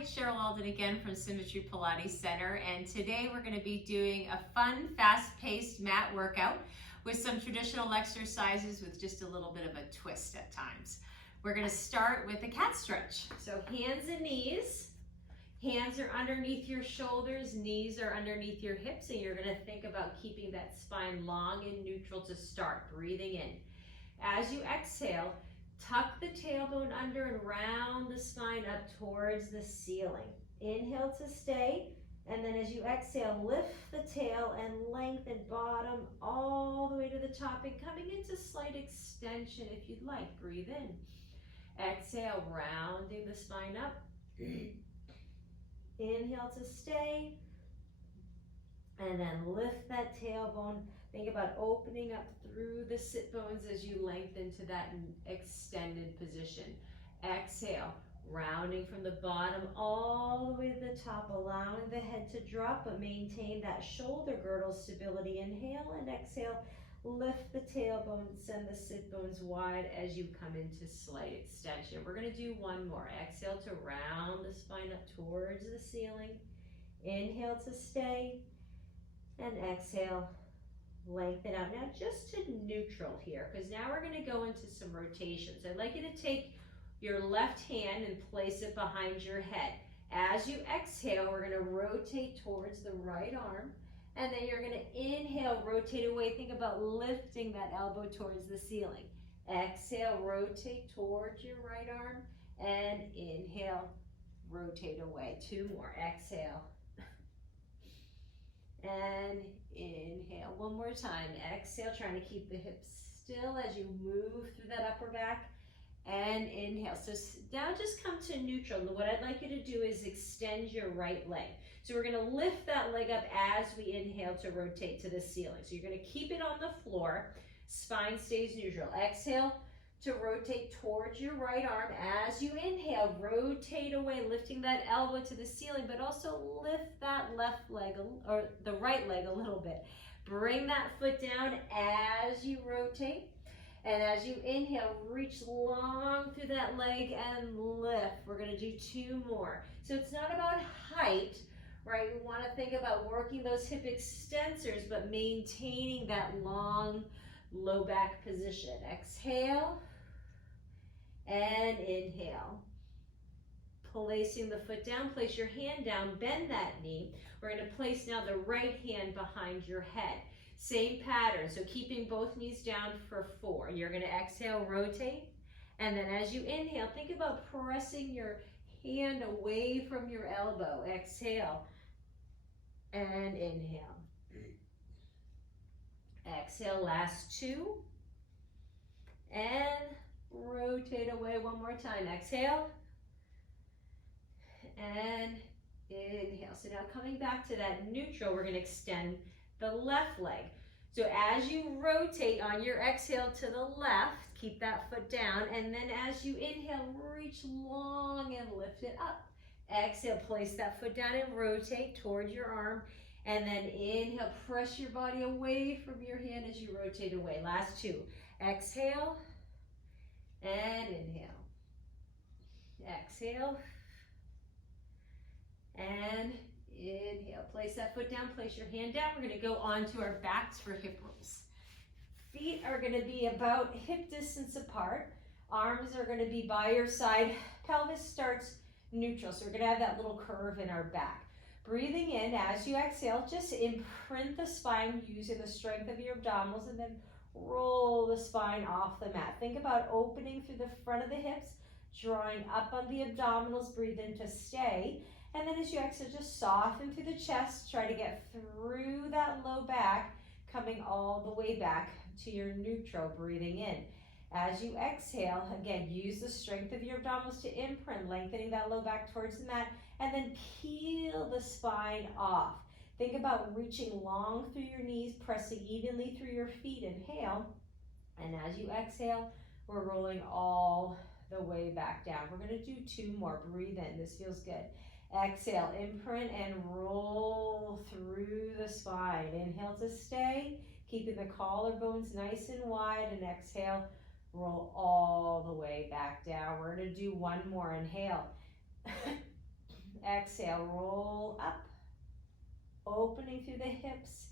it's Cheryl Alden again from Symmetry Pilates Center, and today we're going to be doing a fun, fast-paced mat workout with some traditional exercises with just a little bit of a twist at times. We're going to start with a cat stretch. So hands and knees. Hands are underneath your shoulders, knees are underneath your hips, and you're going to think about keeping that spine long and neutral to start, breathing in. As you exhale, tuck the tailbone under and round the spine up towards the ceiling. Inhale to stay, and then as you exhale, lift the tail and lengthen bottom all the way to the top and coming into slight extension if you'd like. Breathe in. Exhale, rounding the spine up. Inhale to stay, and then lift that tailbone. Think about opening up through the sit bones as you lengthen to that extended position. Exhale, rounding from the bottom all the way to the top, allowing the head to drop, but maintain that shoulder girdle stability. Inhale and exhale, lift the tailbone, send the sit bones wide as you come into slight extension. We're gonna do one more. Exhale to round the spine up towards the ceiling. Inhale to stay, and exhale, lengthen out. Now just to neutral here, because now we're going to go into some rotations. I'd like you to take your left hand and place it behind your head. As you exhale, we're going to rotate towards the right arm, and then you're going to inhale, rotate away. Think about lifting that elbow towards the ceiling. Exhale, rotate towards your right arm, and inhale, rotate away. Two more. Exhale. And inhale. One more time. Exhale, trying to keep the hips still as you move through that upper back. And inhale. So now just come to neutral. And what I'd like you to do is extend your right leg. So we're going to lift that leg up as we inhale to rotate to the ceiling. So you're going to keep it on the floor. Spine stays neutral. Exhale to rotate towards your right arm. As you inhale, rotate away, lifting that elbow to the ceiling, but also lift that left leg, or the right leg a little bit. Bring that foot down as you rotate. And as you inhale, reach long through that leg and lift. We're gonna do two more. So it's not about height, right? We wanna think about working those hip extensors, but maintaining that long low back position. Exhale and inhale. Placing the foot down, place your hand down, bend that knee. We're going to place now the right hand behind your head. Same pattern, so keeping both knees down for 4. You're going to exhale, rotate, and then as you inhale, think about pressing your hand away from your elbow. Exhale and inhale. Exhale, last 2. And rotate away one more time. Exhale. And inhale. So now coming back to that neutral, we're going to extend the left leg. So as you rotate on your exhale to the left, keep that foot down. And then as you inhale, reach long and lift it up. Exhale, place that foot down and rotate towards your arm. And then inhale, press your body away from your hand as you rotate away. Last 2. Exhale and inhale. Exhale and inhale. Place that foot down, place your hand down. We're going to go on to our backs for hip rolls. Feet are going to be about hip distance apart. Arms are going to be by your side. Pelvis starts neutral, so we're going to have that little curve in our back. Breathing in, as you exhale, just imprint the spine using the strength of your abdominals, and then roll the spine off the mat. Think about opening through the front of the hips, drawing up on the abdominals. Breathe in to stay. And then as you exhale, just soften through the chest. Try to get through that low back, coming all the way back to your neutral. Breathing in. As you exhale, again, use the strength of your abdominals to imprint, lengthening that low back towards the mat, and then peel the spine off. Think about reaching long through your knees, pressing evenly through your feet. Inhale, and as you exhale, we're rolling all the way back down. We're going to do 2 more. Breathe in. This feels good. Exhale, imprint and roll through the spine. Inhale to stay, keeping the collarbones nice and wide, and exhale, roll all the way back down. We're going to do 1 more. Inhale. exhale, roll up, opening through the hips,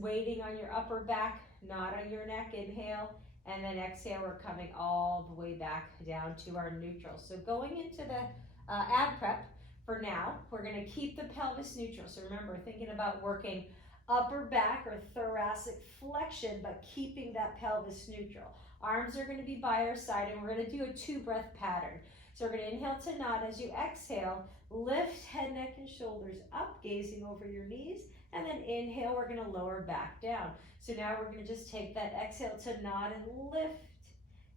weighting on your upper back, not on your neck. Inhale, and then exhale, we're coming all the way back down to our neutral. So going into the ab prep for now, we're gonna keep the pelvis neutral. So remember, thinking about working upper back or thoracic flexion, but keeping that pelvis neutral. Arms are gonna be by our side, and we're gonna do a 2-breath pattern. So we're gonna inhale to nod. As you exhale, lift head, neck, and shoulders up, gazing over your knees. And then inhale, we're gonna lower back down. So now we're gonna just take that exhale to nod and lift,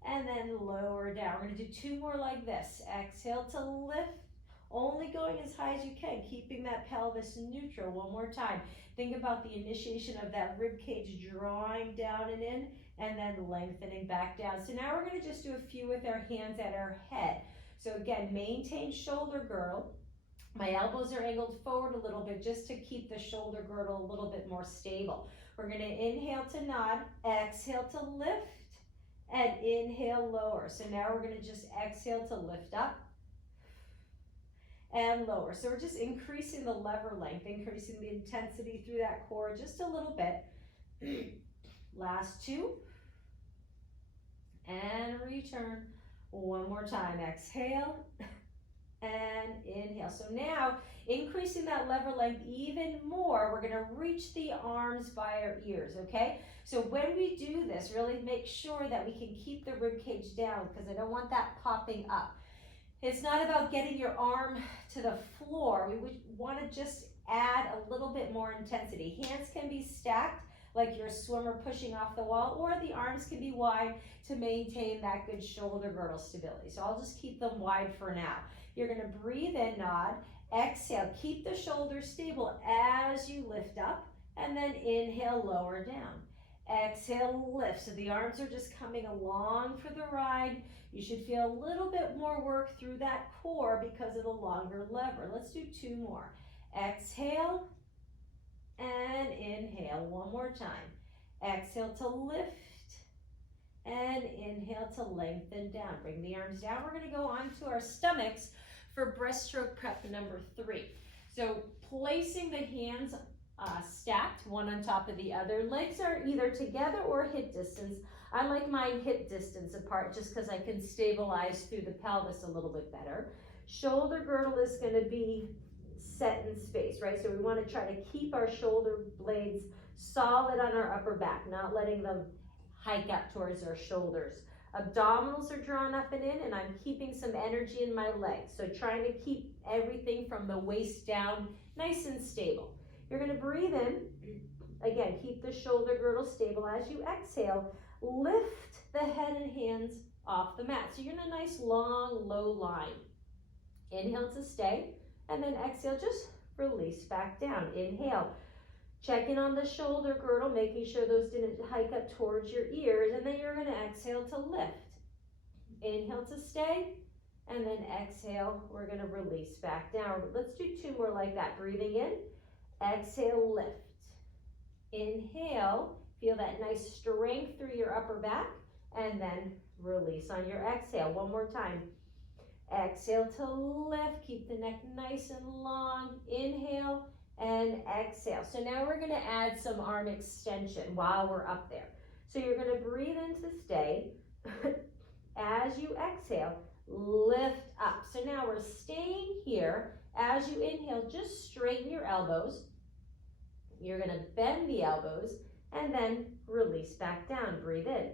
and then lower down. We're gonna do 2 more like this. Exhale to lift, only going as high as you can, keeping that pelvis neutral. 1 more time. Think about the initiation of that rib cage drawing down and in, and then lengthening back down. So now we're gonna just do a few with our hands at our head. So again, maintain shoulder girdle. My elbows are angled forward a little bit just to keep the shoulder girdle a little bit more stable. We're gonna inhale to nod, exhale to lift, and inhale, lower. So now we're gonna just exhale to lift up and lower. So we're just increasing the lever length, increasing the intensity through that core just a little bit. Last 2. And return. 1 more time. Exhale and inhale. So now, increasing that lever length even more, we're gonna reach the arms by our ears, okay? So when we do this, really make sure that we can keep the rib cage down, because I don't want that popping up. It's not about getting your arm to the floor. We would wanna just add a little bit more intensity. Hands can be stacked, like you're a swimmer pushing off the wall, or the arms can be wide to maintain that good shoulder girdle stability. So I'll just keep them wide for now. You're gonna breathe in, nod, exhale, keep the shoulders stable as you lift up, and then inhale, lower down. Exhale, lift. So the arms are just coming along for the ride. You should feel a little bit more work through that core because of the longer lever. Let's do 2 more. Exhale and inhale. 1 more time. Exhale to lift and inhale to lengthen down. Bring the arms down. We're gonna go on to our stomachs for breaststroke prep number 3. So placing the hands stacked, one on top of the other. Legs are either together or hip distance. I like mine hip distance apart just because I can stabilize through the pelvis a little bit better. Shoulder girdle is going to be set in space, right? So we want to try to keep our shoulder blades solid on our upper back, not letting them hike up towards our shoulders. Abdominals are drawn up and in, and I'm keeping some energy in my legs. So trying to keep everything from the waist down nice and stable. You're gonna breathe in. Again, keep the shoulder girdle stable. As you exhale, lift the head and hands off the mat. So you're in a nice long, low line. Inhale to stay, and then exhale, just release back down. Inhale. Check in on the shoulder girdle, making sure those didn't hike up towards your ears, and then you're gonna exhale to lift. Inhale to stay, and then exhale, we're gonna release back down. Let's do 2 more like that. Breathing in, exhale, lift. Inhale, feel that nice strength through your upper back, and then release on your exhale. 1 more time. Exhale to lift, keep the neck nice and long. Inhale, and exhale. So now we're gonna add some arm extension while we're up there. So you're gonna breathe into stay. As you exhale, lift up. So now we're staying here. As you inhale, just straighten your elbows. You're gonna bend the elbows and then release back down. Breathe in.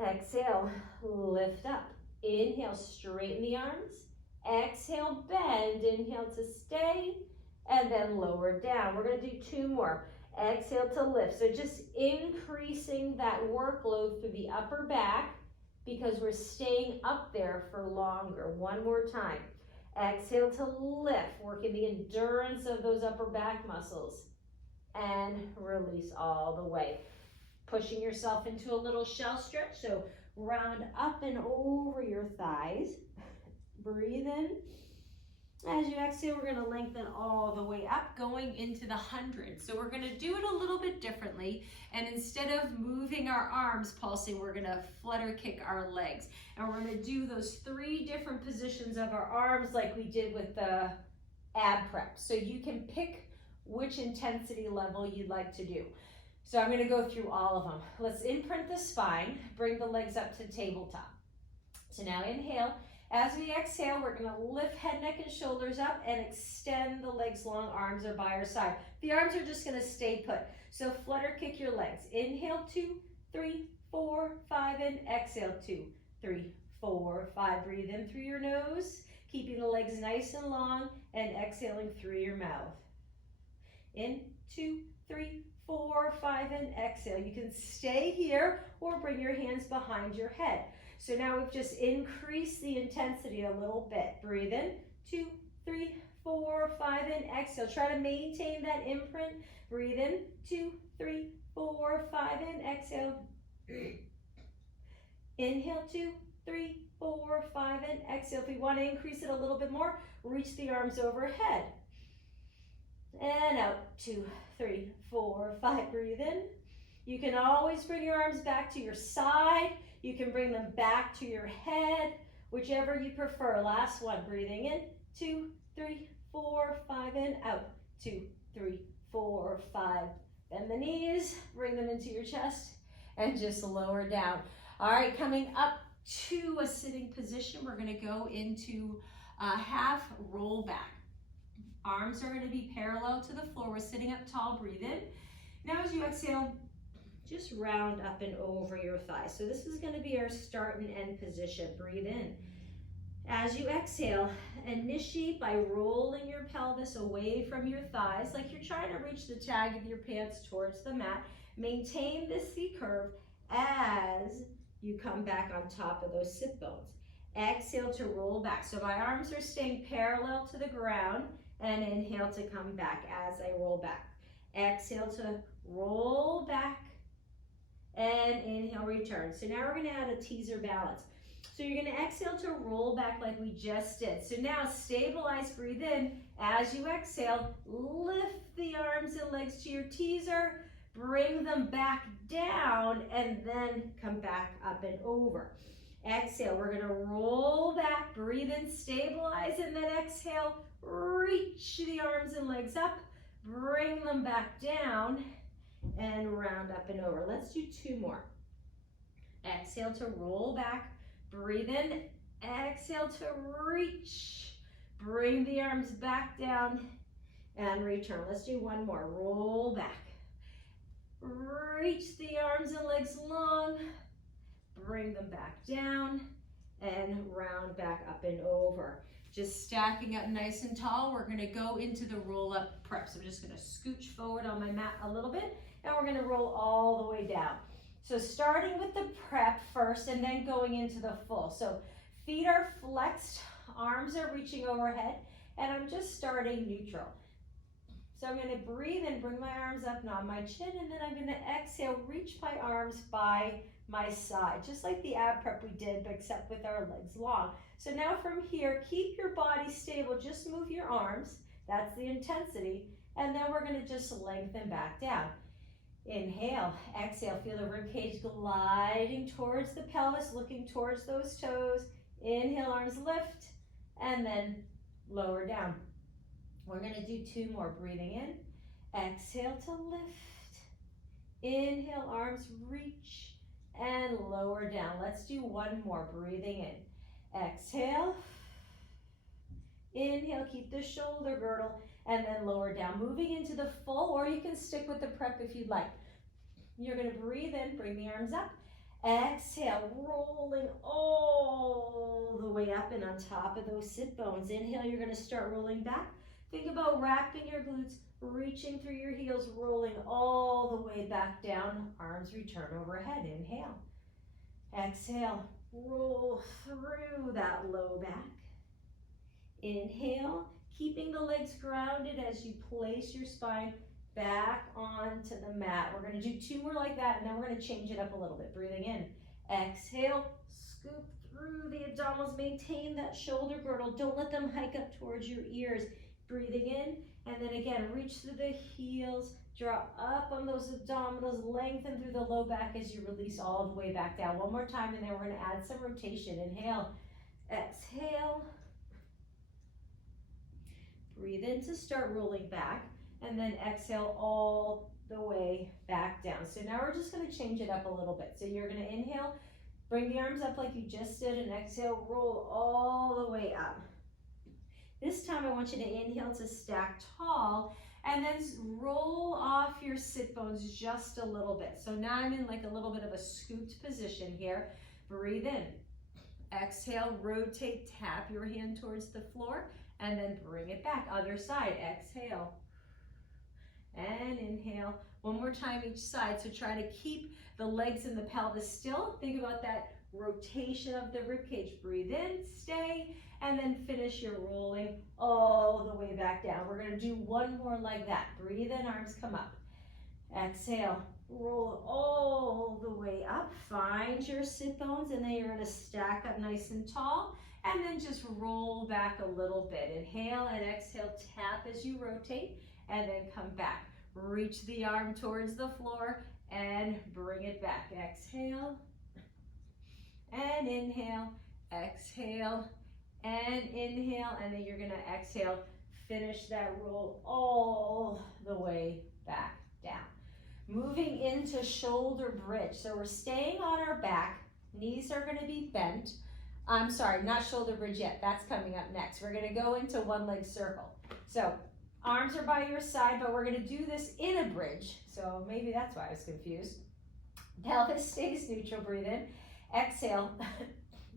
Exhale, lift up. Inhale, straighten the arms. Exhale, bend. Inhale to stay. And then lower down. We're gonna do 2 more. Exhale to lift. So just increasing that workload through the upper back because we're staying up there for longer. 1 more time. Exhale to lift, working the endurance of those upper back muscles. And release all the way. Pushing yourself into a little shell stretch. So round up and over your thighs. Breathe in. As you exhale, we're gonna lengthen all the way up, going into the 100. So we're gonna do it a little bit differently. And instead of moving our arms pulsing, we're gonna flutter kick our legs. And we're gonna do those 3 different positions of our arms like we did with the ab prep. So you can pick which intensity level you'd like to do. So I'm going to go through all of them. Let's imprint the spine, bring the legs up to tabletop. So now inhale. As we exhale, we're going to lift head, neck, and shoulders up and extend the legs long. Arms are by our side. The arms are just going to stay put. So flutter kick your legs. Inhale, 2, 3, 4, 5, and exhale, 2, 3, 4, 5. Breathe in through your nose, keeping the legs nice and long, and exhaling through your mouth. In, 2, 3, 4, 5, and exhale. You can stay here or bring your hands behind your head. So now we've just increased the intensity a little bit. Breathe in, 2, 3, 4, 5, and exhale. Try to maintain that imprint. Breathe in, 2, 3, 4, 5, and exhale. Inhale, 2, 3, 4, 5, and exhale. If we want to increase it a little bit more, reach the arms overhead. And out, 2, 3, 4, 5. Breathe in. You can always bring your arms back to your side. You can bring them back to your head, whichever you prefer. Last one, breathing in, 2, 3, 4, 5, and out. 2, 3, 4, 5. Bend the knees, bring them into your chest, and just lower down. All right, coming up to a sitting position, we're going to go into a half roll back. Arms are going to be parallel to the floor. We're sitting up tall. Breathe in. Now as you exhale, just round up and over your thighs. So this is going to be our start and end position. Breathe in. As you exhale, initiate by rolling your pelvis away from your thighs like you're trying to reach the tag of your pants towards the mat. Maintain this C curve as you come back on top of those sit bones. Exhale to roll back. So my arms are staying parallel to the ground, and inhale to come back as I roll back. Exhale to roll back, and inhale, return. So now we're going to add a teaser balance. So you're going to exhale to roll back like we just did. So now stabilize, breathe in. As you exhale, lift the arms and legs to your teaser, bring them back down, and then come back up and over. Exhale, we're going to roll back, breathe in, stabilize, and then exhale, reach the arms and legs up, bring them back down, and round up and over. Let's do 2 more. Exhale to roll back, breathe in, exhale to reach, bring the arms back down, and return. Let's do 1 more. Roll back, reach the arms and legs long, bring them back down, and round back up and over. Just stacking up nice and tall. We're going to go into the roll-up prep. So I'm just going to scooch forward on my mat a little bit, and we're going to roll all the way down. So starting with the prep first, and then going into the full. So feet are flexed, arms are reaching overhead, and I'm just starting neutral. So I'm going to breathe and bring my arms up, nod my chin, and then I'm going to exhale, reach my arms by my side, just like the ab prep we did, but except with our legs long. So now from here, keep your body stable, just move your arms, that's the intensity, and then we're going to just lengthen back down. Inhale, exhale, feel the ribcage gliding towards the pelvis, looking towards those toes. Inhale, arms lift, and then lower down. We're going to do 2 more, breathing in, exhale to lift, inhale, arms reach, and lower down. Let's do 1 more, breathing in, exhale, inhale, keep the shoulder girdle, and then lower down. Moving into the full, or you can stick with the prep if you'd like. You're going to breathe in, bring the arms up, exhale, rolling all the way up and on top of those sit bones. Inhale, you're going to start rolling back. Think about wrapping your glutes, reaching through your heels, rolling all the way back down. Arms return overhead. Inhale. Exhale, roll through that low back. Inhale, keeping the legs grounded as you place your spine back onto the mat. We're going to do 2 more like that, and then we're going to change it up a little bit. Breathing in. Exhale, scoop through the abdominals. Maintain that shoulder girdle. Don't let them hike up towards your ears. Breathing in, and then again, reach through the heels, draw up on those abdominals, lengthen through the low back as you release all the way back down. 1 more time, and then we're going to add some rotation. Inhale, exhale, Breathe in to start rolling back, and then exhale all the way back down. So now we're just gonna change it up a little bit. So you're gonna inhale, bring the arms up like you just did, and exhale, roll all the way up. This time I want you to inhale to stack tall, and then roll off your sit bones just a little bit. So now I'm in like a little bit of a scooped position here. Breathe in. Exhale, rotate, tap your hand towards the floor, and then bring it back. Other side, exhale. And inhale. One more time each side. So try to keep the legs and the pelvis still. Think about that rotation of the ribcage. Breathe in, stay, and then finish your rolling all the way back down. We're going to do one more like that. Breathe in, arms come up. Exhale, roll all the way up. Find your sit bones, and then you're going to stack up nice and tall, and then just roll back a little bit. Inhale and exhale, tap as you rotate, and then come back. Reach the arm towards the floor and bring it back. Exhale and inhale, exhale and inhale, and then you're going to exhale. Finish that roll all the way back down. Moving into shoulder bridge. So we're staying on our back. Knees are going to be bent. I'm sorry, not shoulder bridge yet. That's coming up next. We're going to go into one leg circle. So arms are by your side, but we're going to do this in a bridge. So maybe that's why I was confused. Pelvis stays neutral. Breathe in. Exhale.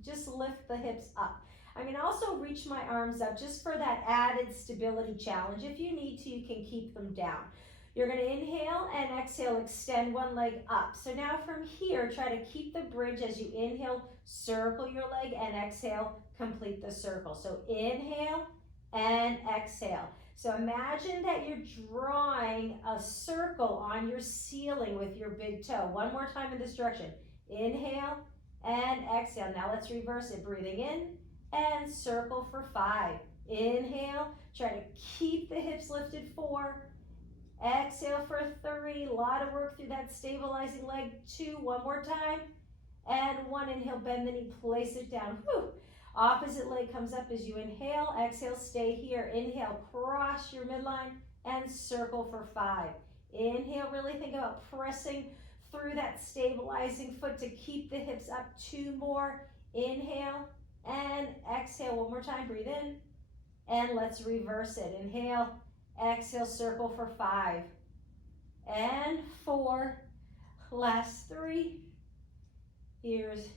Just lift the hips up. I mean, also reach my arms up just for that added stability challenge. If you need to, you can keep them down. You're going to inhale and exhale, extend one leg up. So now from here, try to keep the bridge as you inhale, circle your leg, and exhale, complete the circle. So inhale and exhale. So imagine that you're drawing a circle on your ceiling with your big toe. One more time in this direction. Inhale and exhale. Now let's reverse it. Breathing in and circle for 5. Inhale, try to keep the hips lifted. 4. Exhale for 3. A lot of work through that stabilizing leg. 2. One more time. And 1. Inhale, bend the knee, place it down. Whew. Opposite leg comes up as you inhale. Exhale, stay here. Inhale, cross your midline and circle for 5. Inhale, really think about pressing through that stabilizing foot to keep the hips up. 2 more. Inhale and exhale. One more time. Breathe in. And let's reverse it. Inhale. Exhale, circle for 5 and 4. Last 3. Here's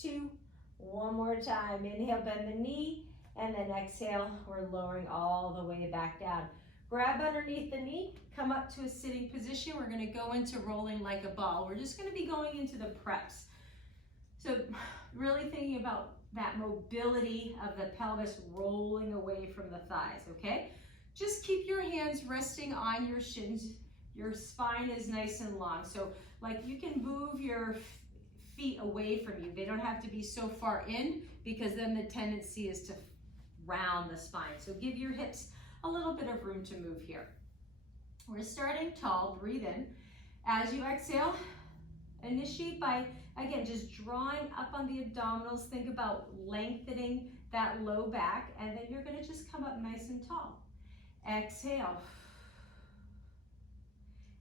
2. One more time. Inhale, bend the knee, and then exhale. We're lowering all the way back down. Grab underneath the knee, come up to a sitting position. We're going to go into rolling like a ball. We're just going to be going into the preps. So really thinking about that mobility of the pelvis rolling away from the thighs, okay? Just keep your hands resting on your shins. Your spine is nice and long. So like you can move your feet away from you. They don't have to be so far in because then the tendency is to round the spine. So give your hips a little bit of room to move here. We're starting tall. Breathe in. As you exhale, initiate by, again, just drawing up on the abdominals. Think about lengthening that low back, and then you're going to just come up nice and tall. Exhale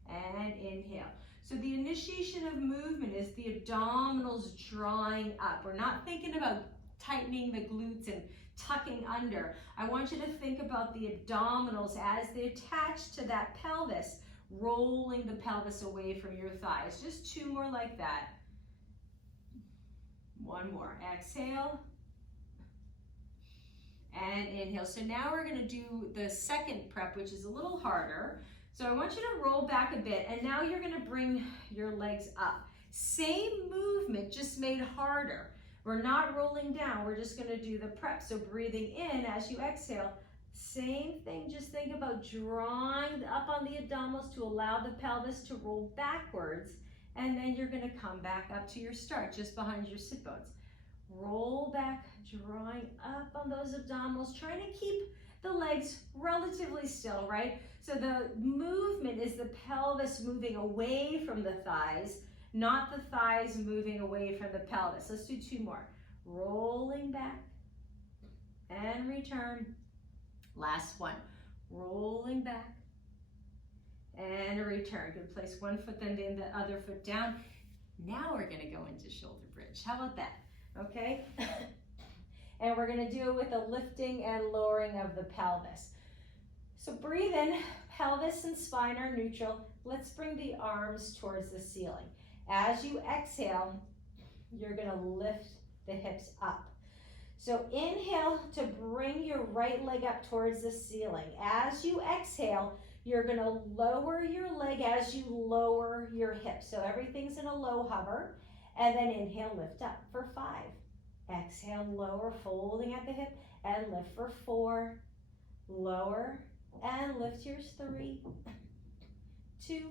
and inhale. So the initiation of movement is the abdominals drawing up. We're not thinking about tightening the glutes and tucking under. I want you to think about the abdominals as they attach to that pelvis, rolling the pelvis away from your thighs. Just 2 more like that. 1 more. Exhale and inhale. So now we're going to do the second prep, which is a little harder. So I want you to roll back a bit, and now you're going to bring your legs up. Same movement, just made harder. We're not rolling down. We're just going to do the prep. So breathing in as you exhale, same thing. Just think about drawing up on the abdominals to allow the pelvis to roll backwards, and then you're going to come back up to your start, just behind your sit bones. Roll back, drawing up on those abdominals, trying to keep the legs relatively still, right? So the movement is the pelvis moving away from the thighs, not the thighs moving away from the pelvis. Let's do 2 more. Rolling back and return. Last one. Rolling back and return. Good, place one foot, then the other foot down. Now we're gonna go into shoulder bridge. How about that? Okay. And we're gonna do it with a lifting and lowering of the pelvis. So breathe in, pelvis and spine are neutral. Let's bring the arms towards the ceiling. As you exhale, you're gonna lift the hips up. So inhale to bring your right leg up towards the ceiling. As you exhale, you're gonna lower your leg as you lower your hips. So everything's in a low hover. And then inhale, lift up for 5. Exhale, lower, folding at the hip, and lift for 4. Lower, and lift. Here's 3, 2,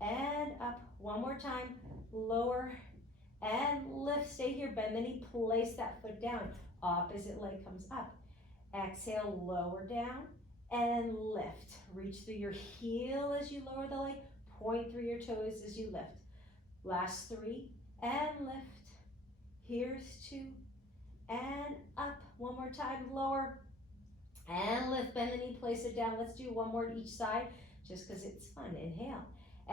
and up. One more time, lower, and lift. Stay here, bend the knee, place that foot down. Opposite leg comes up. Exhale, lower down, and lift. Reach through your heel as you lower the leg. Point through your toes as you lift. Last 3, and lift. Here's 2, and up. One more time, lower, and lift. Bend the knee, place it down. Let's do one more to each side, just because it's fun. Inhale.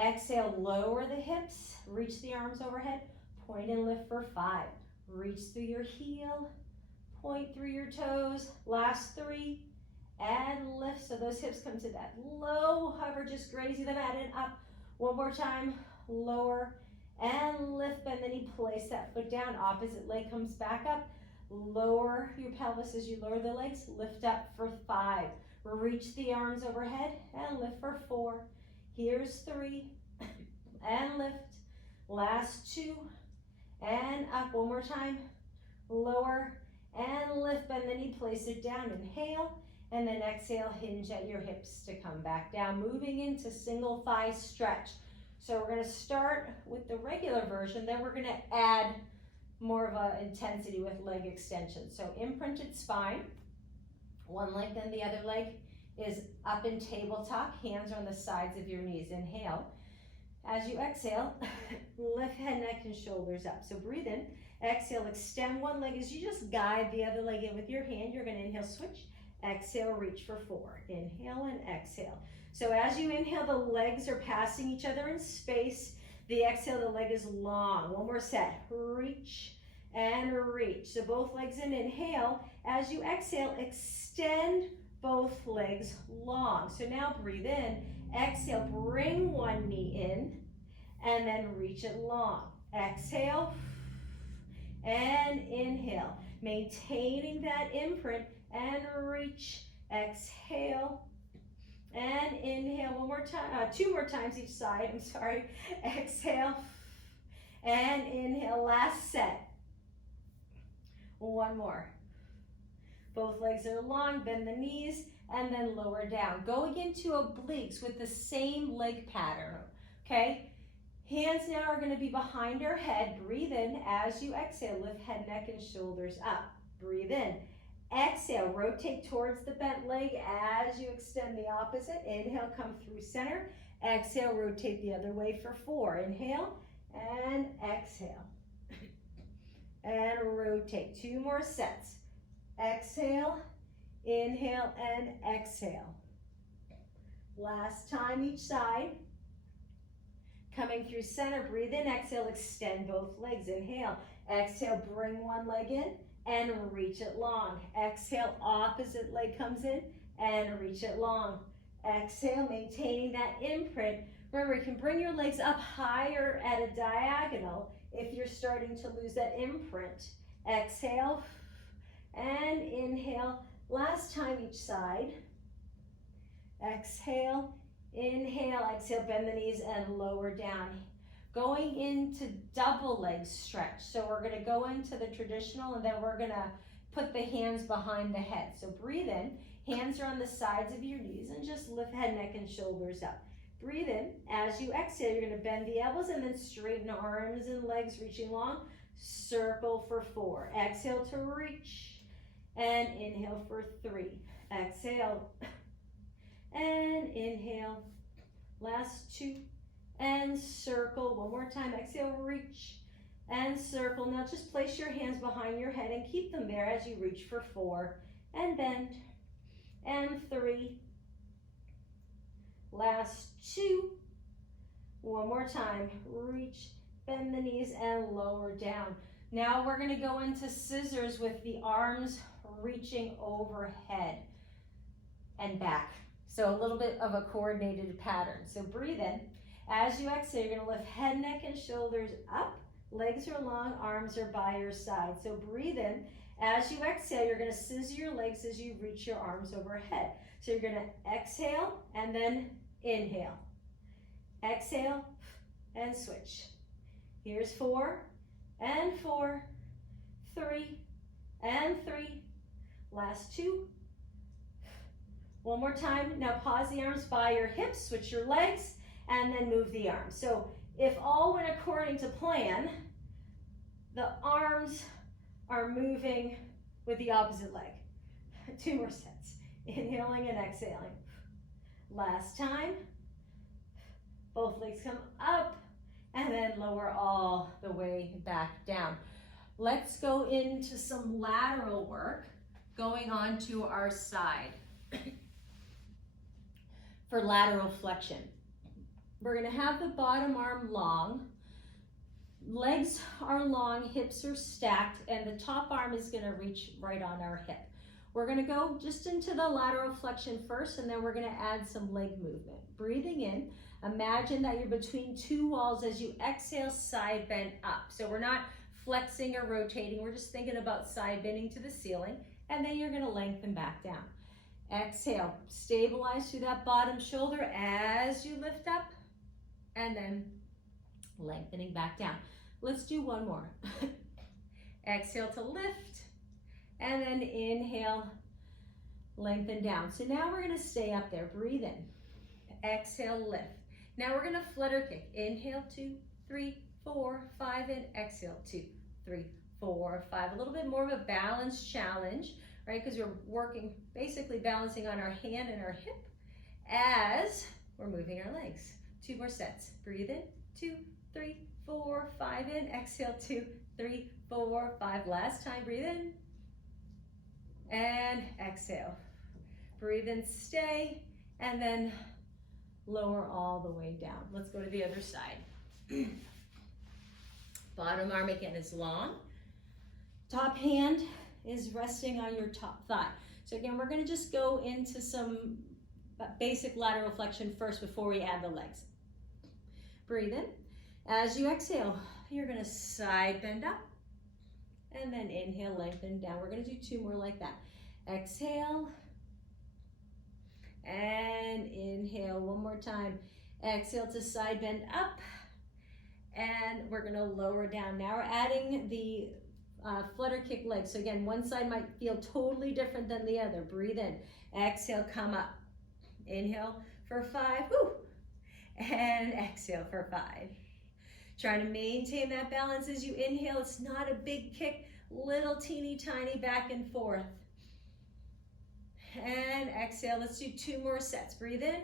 Exhale, lower the hips, reach the arms overhead, point and lift for 5. Reach through your heel, point through your toes. Last 3, and lift. So those hips come to that low hover, just grazing the mat and up. One more time, lower and lift. Bend the knee, place that foot down. Opposite leg comes back up. Lower your pelvis as you lower the legs. Lift up for 5. Reach the arms overhead and lift for 4. Here's 3, and lift. Last 2, and up. One more time. Lower and lift. Bend the knee, place it down. Inhale, and then exhale, hinge at your hips to come back down. Moving into single thigh stretch. So we're gonna start with the regular version, then we're gonna add more of an intensity with leg extension. So imprinted spine, one leg, then the other leg is up in tabletop, hands are on the sides of your knees. Inhale. As you exhale, lift head, neck, and shoulders up. So breathe in, exhale, extend one leg as you just guide the other leg in with your hand. You're gonna inhale, switch, exhale, reach for 4. Inhale and exhale. So as you inhale, the legs are passing each other in space. The exhale, the leg is long. One more set, reach and reach. So both legs in, inhale. As you exhale, extend both legs long. So now breathe in, exhale, bring one knee in, and then reach it long. Exhale, and inhale. Maintaining that imprint, and reach, exhale, and inhale. One more time, 2 more times each side, I'm sorry. Exhale, and inhale. Last set. One more. Both legs are long, bend the knees, and then lower down. Going into obliques with the same leg pattern, okay? Hands now are gonna be behind our head. Breathe in. As you exhale, lift head, neck, and shoulders up. Breathe in. Exhale, rotate towards the bent leg as you extend the opposite. Inhale, come through center. Exhale, rotate the other way for 4. Inhale, and exhale. And rotate. 2 more sets. Exhale, inhale, and exhale. Last time each side. Coming through center, breathe in, exhale, extend both legs. Inhale, exhale, bring one leg in and reach it long. Exhale, opposite leg comes in and reach it long. Exhale, maintaining that imprint. Remember, you can bring your legs up higher at a diagonal if you're starting to lose that imprint. Exhale and inhale. Last time each side. Exhale, inhale, exhale, bend the knees and lower down. Going into double leg stretch. So we're gonna go into the traditional and then we're gonna put the hands behind the head. So breathe in, hands are on the sides of your knees and just lift head, neck, and shoulders up. Breathe in. As you exhale, you're gonna bend the elbows and then straighten arms and legs, reaching long. Circle for 4. Exhale to reach and inhale for 3. Exhale and inhale. Last 2 and circle. One more time. Exhale, reach and circle. Now just place your hands behind your head and keep them there as you reach for 4 and bend and 3. Last 2. One more time. Reach, bend the knees, and lower down. Now we're going to go into scissors with the arms reaching overhead and back. So a little bit of a coordinated pattern. So breathe in. As you exhale, you're going to lift head, neck, and shoulders up. Legs are long, arms are by your side. So breathe in. As you exhale, you're going to scissor your legs as you reach your arms overhead. So you're going to exhale and then inhale. Exhale and switch. Here's 4 and 4, 3 and 3. Last 2. One more time. Now pause the arms by your hips, switch your legs, and then move the arms. So if all went according to plan, the arms are moving with the opposite leg. 2 more sets. Inhaling and exhaling. Last time. Both legs come up and then lower all the way back down. Let's go into some lateral work going on to our side. For lateral flexion. We're going to have the bottom arm long. Legs are long, hips are stacked, and the top arm is going to reach right on our hip. We're going to go just into the lateral flexion first, and then we're going to add some leg movement. Breathing in, imagine that you're between 2 walls. As you exhale, side bend up. So we're not flexing or rotating, we're just thinking about side bending to the ceiling, and then you're going to lengthen back down. Exhale, stabilize through that bottom shoulder as you lift up, and then lengthening back down. Let's do one more. Exhale to lift, and then inhale, lengthen down. So now we're going to stay up there. Breathe in. Exhale, lift. Now we're going to flutter kick. Inhale, 2, 3, 4, 5, and exhale, 2, 3, 4, 5. A little bit more of a balance challenge, right? Because we're working, basically balancing on our hand and our hip as we're moving our legs. 2 more sets. Breathe in. 2, 3, 4, 5, and exhale. 2, 3, 4, 5. Last time. Breathe in and exhale. Breathe in, stay, and then lower all the way down. Let's go to the other side. Bottom arm again is long. Top hand is resting on your top thigh. So again, we're going to just go into some basic lateral flexion first before we add the legs. Breathe in. As you exhale, you're going to side bend up, and then inhale, lengthen down. We're going to do 2 more like that. Exhale, and inhale. One more time. Exhale to side bend up, and we're going to lower down. Now we're adding the flutter kick legs. So again, one side might feel totally different than the other. Breathe in. Exhale, come up. Inhale for 5. Woo! And exhale for 5. Trying to maintain that balance as you inhale. It's not a big kick, little teeny tiny back and forth. And exhale. Let's do 2 more sets. Breathe in.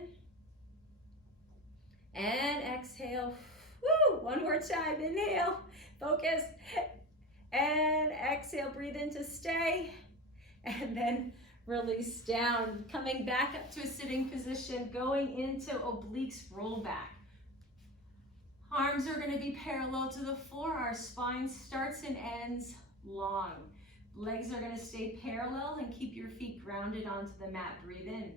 And exhale. Woo! One more time. Inhale. Focus. And exhale. Breathe in to stay. And then release down. Coming back up to a sitting position. Going into obliques roll back. Arms are going to be parallel to the floor. Our spine starts and ends long. Legs are going to stay parallel and keep your feet grounded onto the mat. Breathe in.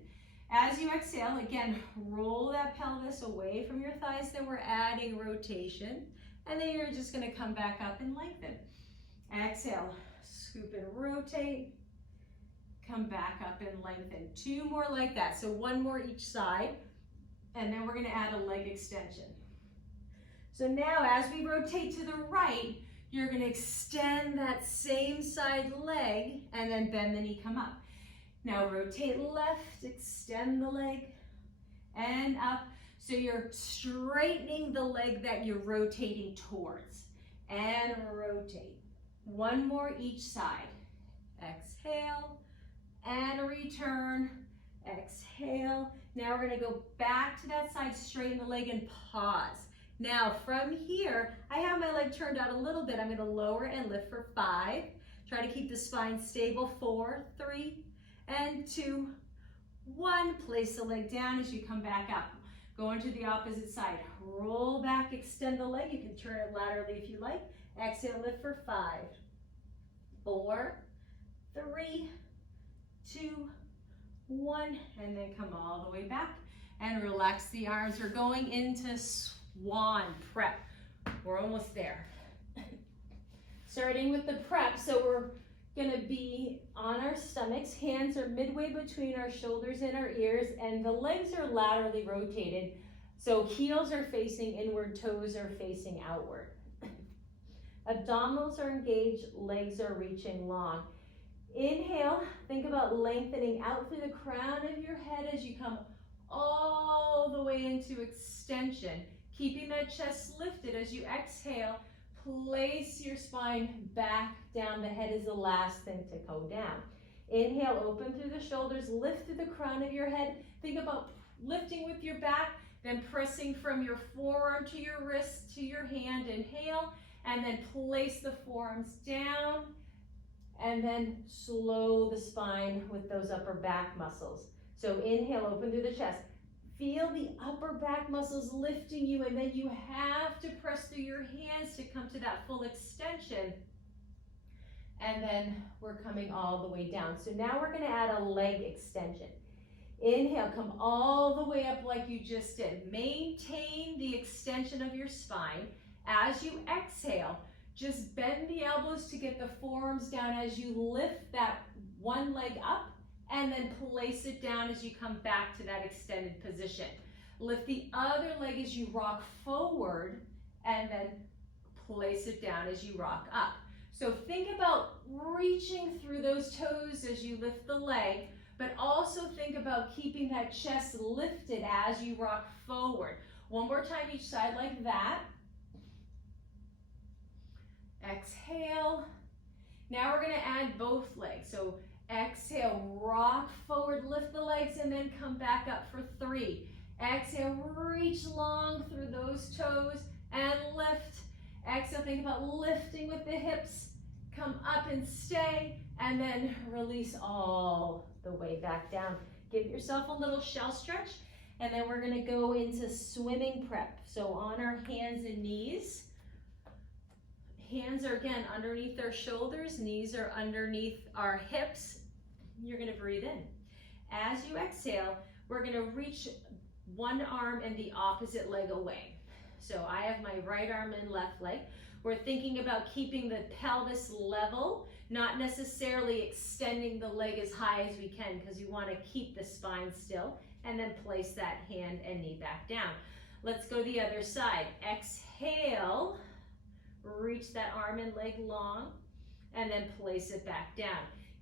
As you exhale, again, roll that pelvis away from your thighs. Then we're adding rotation. And then you're just going to come back up and lengthen. Exhale, scoop and rotate. Come back up and lengthen. 2 more like that. So 1 more each side. And then we're going to add a leg extension. So now as we rotate to the right, you're going to extend that same side leg and then bend the knee, come up. Now rotate left, extend the leg and up. So you're straightening the leg that you're rotating towards. And rotate. 1 more each side. Exhale and return. Exhale. Now we're going to go back to that side, straighten the leg and pause. Now from here, I have my leg turned out a little bit. I'm going to lower and lift for 5. Try to keep the spine stable. 4, 3, and 2, 1, place the leg down as you come back up. Go into the opposite side. Roll back, extend the leg. You can turn it laterally if you like. Exhale, lift for 5, 4, 3, 2, 1, and then come all the way back and relax the arms. We're going into swan prep. We're almost there. Starting with the prep, so we're gonna be on our stomachs. Hands are midway between our shoulders and our ears, and the legs are laterally rotated. So heels are facing inward, toes are facing outward. Abdominals are engaged, legs are reaching long. Inhale, think about lengthening out through the crown of your head as you come all the way into extension. Keeping that chest lifted as you exhale, place your spine back down. The head is the last thing to go down. Inhale, open through the shoulders, lift through the crown of your head. Think about lifting with your back, then pressing from your forearm to your wrist to your hand. Inhale, and then place the forearms down, and then slow the spine with those upper back muscles. So inhale, open through the chest. Feel the upper back muscles lifting you, and then you have to press through your hands to come to that full extension. And then we're coming all the way down. So now we're gonna add a leg extension. Inhale, come all the way up like you just did. Maintain the extension of your spine. As you exhale, just bend the elbows to get the forearms down as you lift that one leg up, and then place it down as you come back to that extended position. Lift the other leg as you rock forward, and then place it down as you rock up. So think about reaching through those toes as you lift the leg, but also think about keeping that chest lifted as you rock forward. One more time each side like that. Exhale. Now we're gonna add both legs. So exhale, rock forward, lift the legs, and then come back up for 3. Exhale, reach long through those toes and lift. Exhale, think about lifting with the hips. Come up and stay, and then release all the way back down. Give yourself a little shell stretch, and then we're gonna go into swimming prep. So on our hands and knees. Hands are again underneath our shoulders, knees are underneath our hips. You're gonna breathe in. As you exhale, we're gonna reach one arm and the opposite leg away. So I have my right arm and left leg. We're thinking about keeping the pelvis level, not necessarily extending the leg as high as we can, because you wanna keep the spine still, and then place that hand and knee back down. Let's go the other side. Exhale. Reach that arm and leg long, and then place it back down.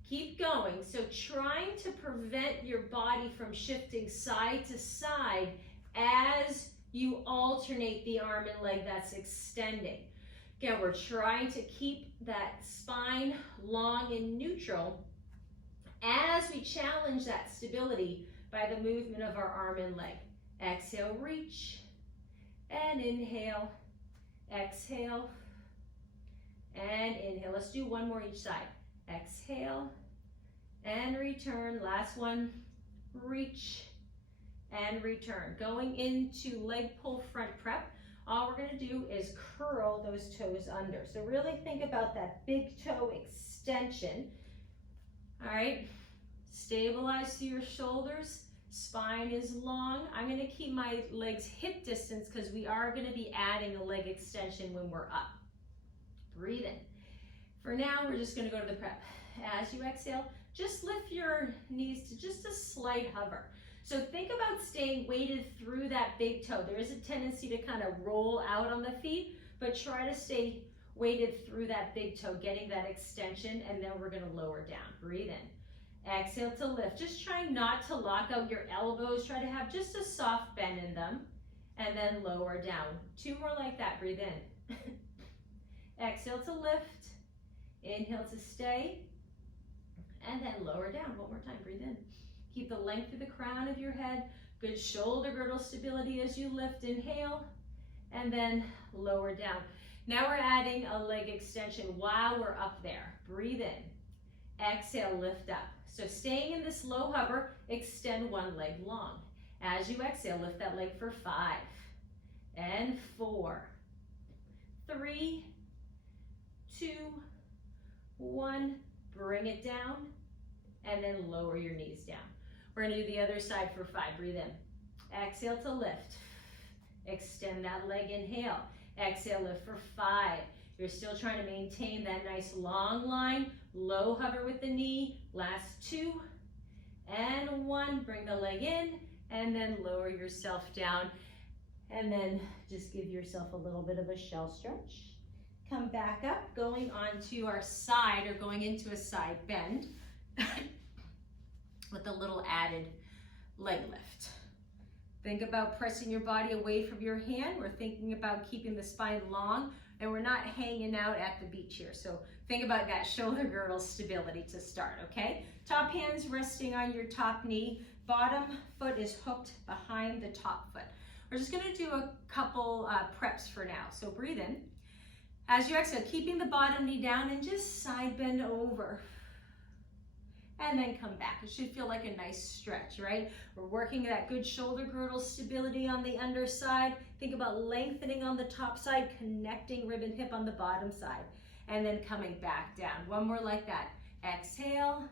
Keep going. So trying to prevent your body from shifting side to side as you alternate the arm and leg that's extending. Again, we're trying to keep that spine long and neutral as we challenge that stability by the movement of our arm and leg. Exhale, reach, and inhale, exhale, and inhale. Let's do one more each side. Exhale and return. Last one. Reach and return. Going into leg pull front prep, all we're going to do is curl those toes under. So really think about that big toe extension. All right. Stabilize through your shoulders. Spine is long. I'm going to keep my legs hip distance because we are going to be adding a leg extension when we're up. Breathe in. For now, we're just going to go to the prep. As you exhale, just lift your knees to just a slight hover. So think about staying weighted through that big toe. There is a tendency to kind of roll out on the feet, but try to stay weighted through that big toe, getting that extension, and then we're going to lower down. Breathe in. Exhale to lift. Just try not to lock out your elbows. Try to have just a soft bend in them, and then lower down. 2 more like that. Breathe in. Exhale to lift, inhale to stay, and then lower down. One more time, breathe in. Keep the length of the crown of your head, good shoulder girdle stability as you lift, inhale, and then lower down. Now we're adding a leg extension while we're up there. Breathe in. Exhale, lift up. So staying in this low hover, extend one leg long. As you exhale, lift that leg for 5 and 4, 3, 2, 1. Bring it down and then lower your knees down. We're gonna do the other side for 5. Breathe in. Exhale to lift. Extend that leg, inhale. Exhale, lift for 5. You're still trying to maintain that nice long line. Low hover with the knee. Last 2 and 1. Bring the leg in and then lower yourself down. And then just give yourself a little bit of a shell stretch. Come back up, going onto our side or going into a side bend with a little added leg lift. Think about pressing your body away from your hand. We're thinking about keeping the spine long, and we're not hanging out at the beach here. So think about that shoulder girdle stability to start, okay? Top hands resting on your top knee. Bottom foot is hooked behind the top foot. We're just gonna do a couple preps for now. So breathe in. As you exhale, keeping the bottom knee down and just side bend over. And then come back. It should feel like a nice stretch, right? We're working that good shoulder girdle stability on the underside. Think about lengthening on the top side, connecting rib and hip on the bottom side, and then coming back down. One more like that. Exhale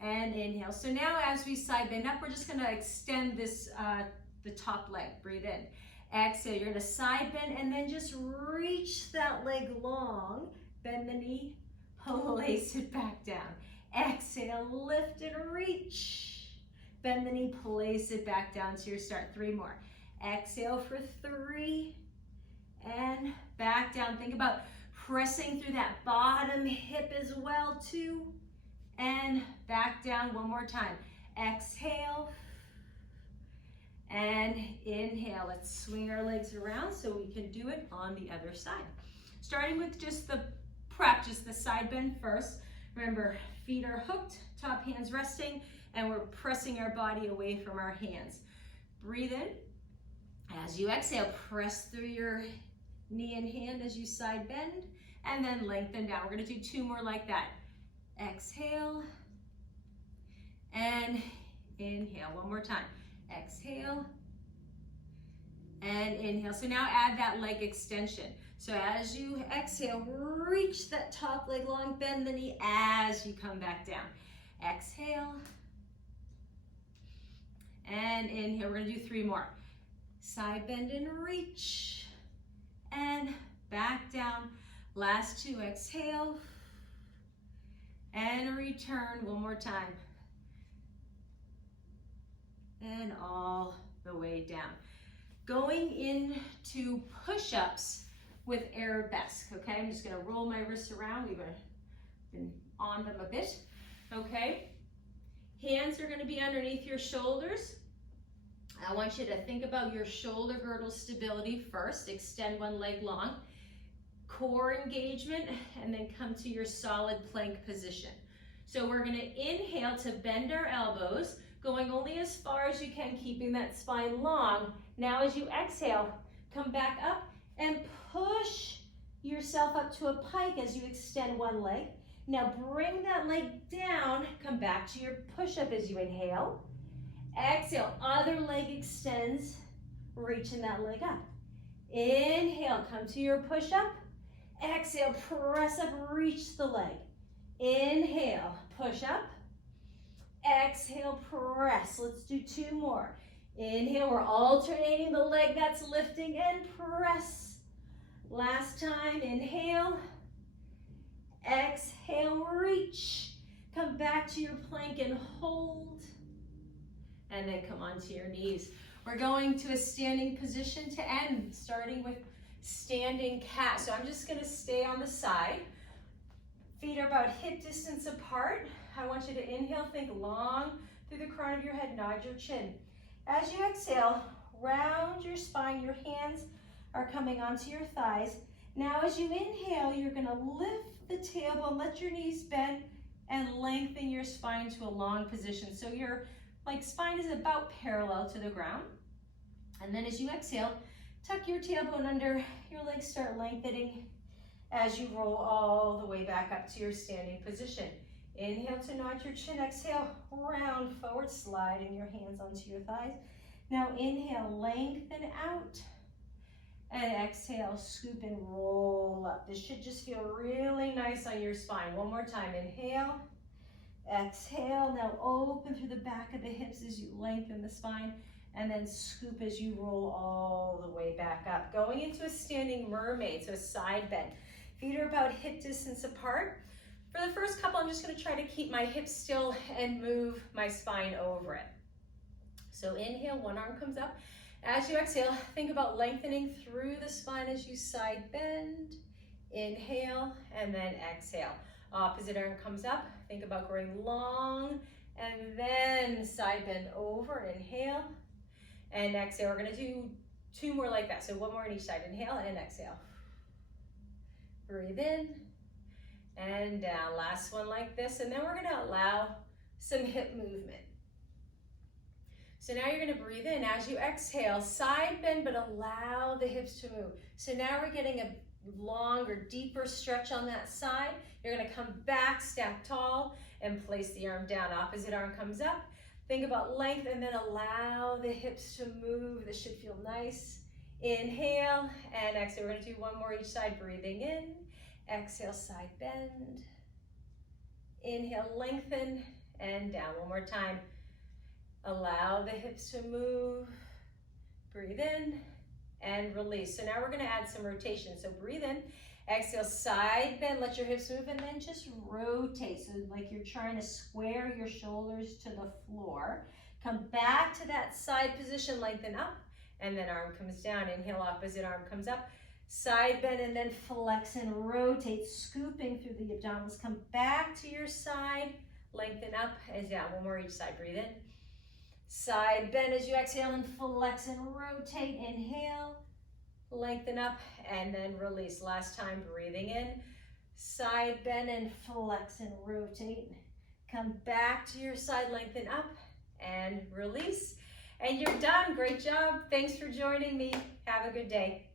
and inhale. So now as we side bend up, we're just gonna extend this, the top leg. Breathe in. Exhale, you're gonna side bend and then just reach that leg long. Bend the knee, place it back down. Exhale, lift and reach. Bend the knee, place it back down to your start. 3 more. Exhale for 3 and back down. Think about pressing through that bottom hip as well. 2 and back down. 1 more time. Exhale and inhale. Let's swing our legs around so we can do it on the other side. Starting with just the prep, just the side bend first. Remember, feet are hooked, top hands resting, and we're pressing our body away from our hands. Breathe in. As you exhale, press through your knee and hand as you side bend, and then lengthen down. We're gonna do 2 more like that. Exhale and inhale. 1 more time. Exhale and inhale. So now add that leg extension. So as you exhale, reach that top leg long, bend the knee as you come back down. Exhale and inhale. We're gonna do 3 more. Side bend and reach and back down. Last 2, exhale and return. 1 more time. And all the way down. Going into push-ups with arabesque, okay? I'm just gonna roll my wrists around. We've been on them a bit, okay? Hands are gonna be underneath your shoulders. I want you to think about your shoulder girdle stability first. Extend one leg long. Core engagement, and then come to your solid plank position. So we're gonna inhale to bend our elbows, going only as far as you can, keeping that spine long. Now as you exhale, come back up and push yourself up to a pike as you extend one leg. Now bring that leg down, come back to your push-up as you inhale. Exhale, other leg extends, reaching that leg up. Inhale, come to your push-up. Exhale, press up, reach the leg. Inhale, push up. Exhale, press. Let's do 2 more. Inhale, we're alternating the leg that's lifting and press. Last time, inhale. Exhale, reach. Come back to your plank and hold. And then come onto your knees. We're going to a standing position to end, starting with standing cat. So I'm just gonna stay on the side. Feet are about hip distance apart. I want you to inhale, think long through the crown of your head, nod your chin. As you exhale, round your spine, your hands are coming onto your thighs. Now as you inhale, you're gonna lift the tailbone, let your knees bend, and lengthen your spine to a long position. So your spine is about parallel to the ground. And then as you exhale, tuck your tailbone under, your legs start lengthening, as you roll all the way back up to your standing position. Inhale to nod your chin, exhale, round forward, sliding your hands onto your thighs. Now inhale, lengthen out, and exhale, scoop and roll up. This should just feel really nice on your spine. One more time, inhale, exhale. Now open through the back of the hips as you lengthen the spine, and then scoop as you roll all the way back up. Going into a standing mermaid, so a side bend. Feet are about hip distance apart. For the first couple, I'm just gonna try to keep my hips still and move my spine over it. So inhale, one arm comes up. As you exhale, think about lengthening through the spine as you side bend. Inhale, and then exhale. Opposite arm comes up. Think about growing long, and then side bend over. Inhale, and exhale. We're gonna do 2 more like that. So 1 more on each side. Inhale and exhale. Breathe in and down. Last one like this, and then we're gonna allow some hip movement. So now you're gonna breathe in. As you exhale, side bend, but allow the hips to move. So now we're getting a longer, deeper stretch on that side. You're gonna come back, stack tall, and place the arm down. Opposite arm comes up. Think about length, and then allow the hips to move. This should feel nice. Inhale, and exhale. We're gonna do 1 more each side, breathing in. Exhale, side bend. Inhale, lengthen, and down. 1 more time. Allow the hips to move. Breathe in and release. So now we're gonna add some rotation. So breathe in, exhale, side bend, let your hips move, and then just rotate. So like you're trying to square your shoulders to the floor. Come back to that side position, lengthen up, and then arm comes down. Inhale, opposite arm comes up. Side bend, and then flex and rotate, scooping through the abdominals. Come back to your side, lengthen up and down. 1 more each side, breathe in. Side bend as you exhale and flex and rotate. Inhale, lengthen up, and then release. Last time, breathing in. Side bend and flex and rotate. Come back to your side, lengthen up, and release. And you're done. Great job. Thanks for joining me. Have a good day.